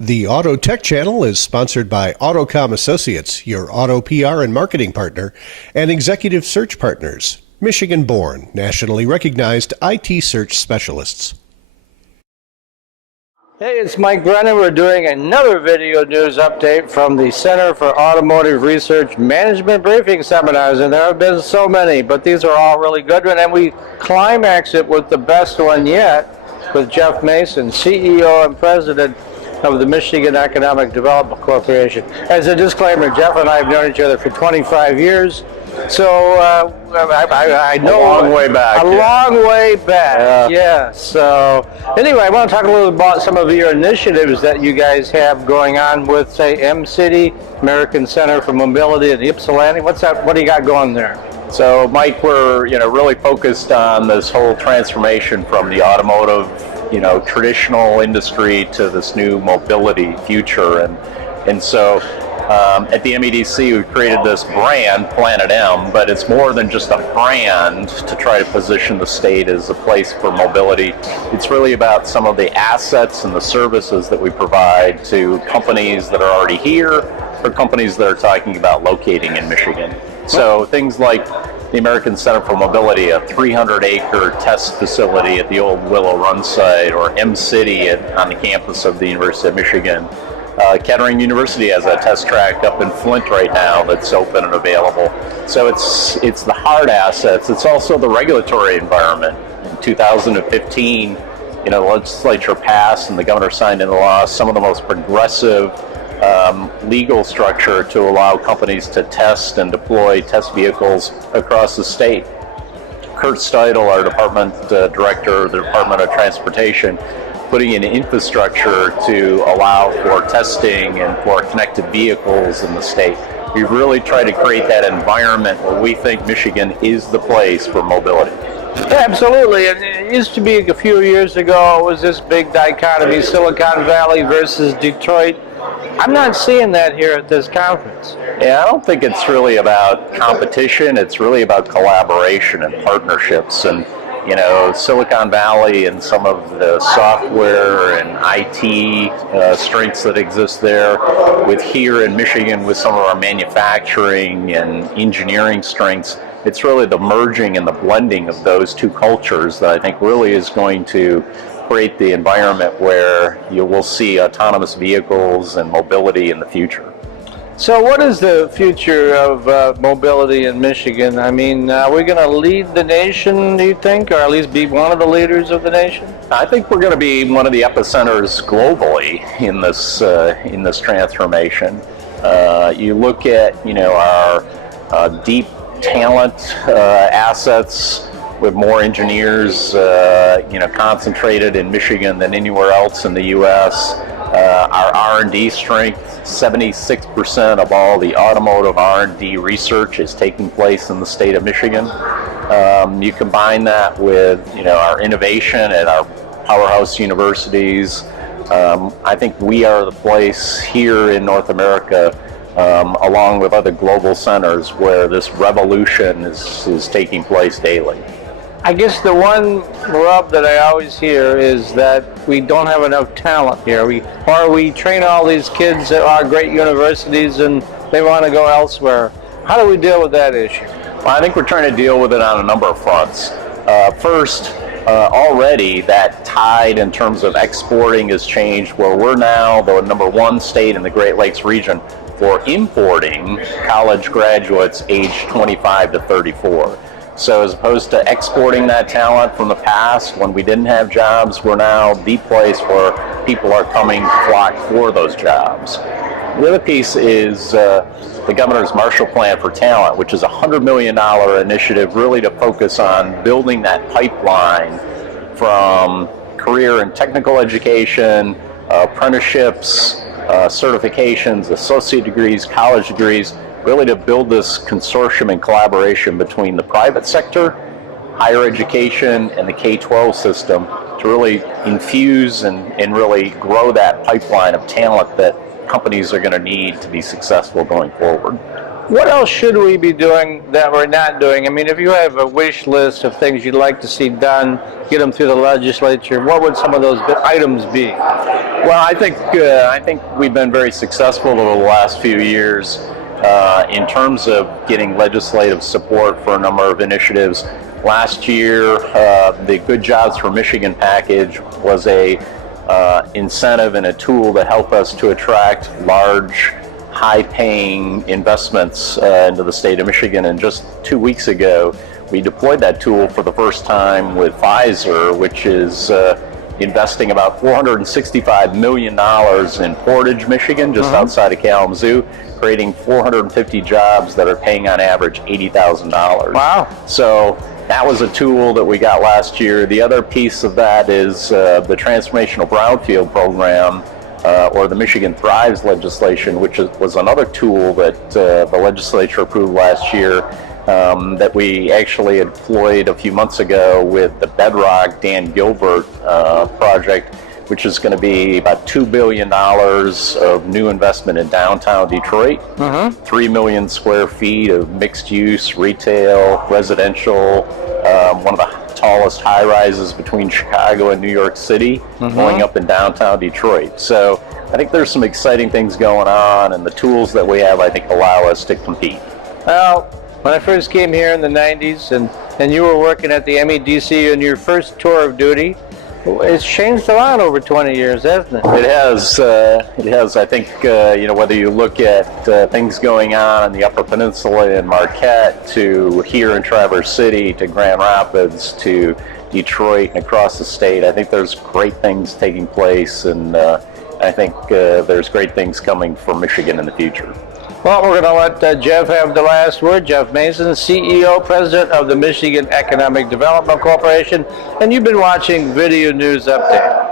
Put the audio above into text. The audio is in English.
The Auto Tech Channel is sponsored by Autocom Associates, your auto PR and marketing partner, and Executive Search Partners, Michigan-born, nationally recognized IT search specialists. Hey, it's Mike Brennan. We're doing another video news update from the Center for Automotive Research Management Briefing Seminars, and there have been so many, but these are all really good ones, and we climax it with the best one yet with Jeff Mason, CEO and President of the Michigan Economic Development Corporation. As a disclaimer, Jeff and I have known each other for 25 years, so I know a long way back. Long way back, yeah. So anyway, I want to talk a little about some of your initiatives that you guys have going on with, say, M-City, American Center for Mobility, and Ypsilanti. What's that? What do you got going there? So, Mike, we're really focused on this whole transformation from the automotive traditional industry to this new mobility future, and so at the MEDC we've created this brand, Planet M, but it's more than just a brand to try to position the state as a place for mobility. It's really about some of the assets and the services that we provide to companies that are already here or companies that are talking about locating in Michigan. So things like the American Center for Mobility, a 300-acre test facility at the old Willow Run site, or M-City on the campus of the University of Michigan. Kettering University has a test track up in Flint right now that's open and available. So it's the hard assets. It's also the regulatory environment. In 2015, the legislature passed and the governor signed into law some of the most progressive legal structure to allow companies to test and deploy test vehicles across the state. Kurt Steidel, our department director of the Department of Transportation, putting in infrastructure to allow for testing and for connected vehicles in the state. We've really tried to create that environment where we think Michigan is the place for mobility. Yeah, absolutely. And it used to be a few years ago, it was this big dichotomy, Silicon Valley versus Detroit. I'm not seeing that here at this conference. Yeah, I don't think it's really about competition. It's really about collaboration and partnerships. And, Silicon Valley and some of the software and IT strengths that exist there, with here in Michigan with some of our manufacturing and engineering strengths, it's really the merging and the blending of those two cultures that I think really is going to create the environment where you will see autonomous vehicles and mobility in the future. So what is the future of mobility in Michigan? I mean, are we going to lead the nation, do you think, or at least be one of the leaders of the nation? I think we're going to be one of the epicenters globally in this transformation. You look at our deep talent assets, with more engineers concentrated in Michigan than anywhere else in the U.S. Our R&D strength, 76% of all the automotive R&D research is taking place in the state of Michigan. You combine that with our innovation at our powerhouse universities. I think we are the place here in North America, along with other global centers, where this revolution is taking place daily. I guess the one rub that I always hear is that we don't have enough talent here. We train all these kids at our great universities and they want to go elsewhere. How do we deal with that issue? Well, I think we're trying to deal with it on a number of fronts. First, already that tide in terms of exporting has changed, where we're now the number one state in the Great Lakes region for importing college graduates aged 25 to 34. So as opposed to exporting that talent from the past when we didn't have jobs, we're now the place where people are coming to flock for those jobs. The other piece is the governor's Marshall Plan for Talent, which is a $100 million initiative really to focus on building that pipeline from career and technical education, apprenticeships, certifications, associate degrees, college degrees, really to build this consortium and collaboration between the private sector, higher education, and the K-12 system to really infuse and really grow that pipeline of talent that companies are going to need to be successful going forward. What else should we be doing that we're not doing? I mean, if you have a wish list of things you'd like to see done, get them through the legislature, what would some of those items be? Well, I think we've been very successful over the last few years in terms of getting legislative support for a number of initiatives. Last year, the Good Jobs for Michigan package was a incentive and a tool to help us to attract large, high-paying investments into the state of Michigan. And just 2 weeks ago, we deployed that tool for the first time with Pfizer, which is investing about $465 million in Portage, Michigan, just outside of Kalamazoo, creating 450 jobs that are paying on average $80,000. Wow. So that was a tool that we got last year. The other piece of that is the Transformational Brownfield Program, or the Michigan Thrives legislation, which was another tool that the legislature approved last year, that we actually had deployed a few months ago with the Bedrock Dan Gilbert project, which is going to be about $2 billion of new investment in downtown Detroit, 3 million square feet of mixed-use, retail, residential, one of the tallest high-rises between Chicago and New York City, going up in downtown Detroit. So I think there's some exciting things going on, and the tools that we have, I think, allow us to compete. Well, when I first came here in the 90s and you were working at the MEDC in your first tour of duty, it's changed a lot over 20 years, hasn't it? It has. It has. I think whether you look at things going on in the Upper Peninsula in Marquette, to here in Traverse City, to Grand Rapids, to Detroit, and across the state, I think there's great things taking place, and I think there's great things coming for Michigan in the future. Well, we're going to let Jeff have the last word. Jeff Mason, CEO, President of the Michigan Economic Development Corporation, and you've been watching Video News Update.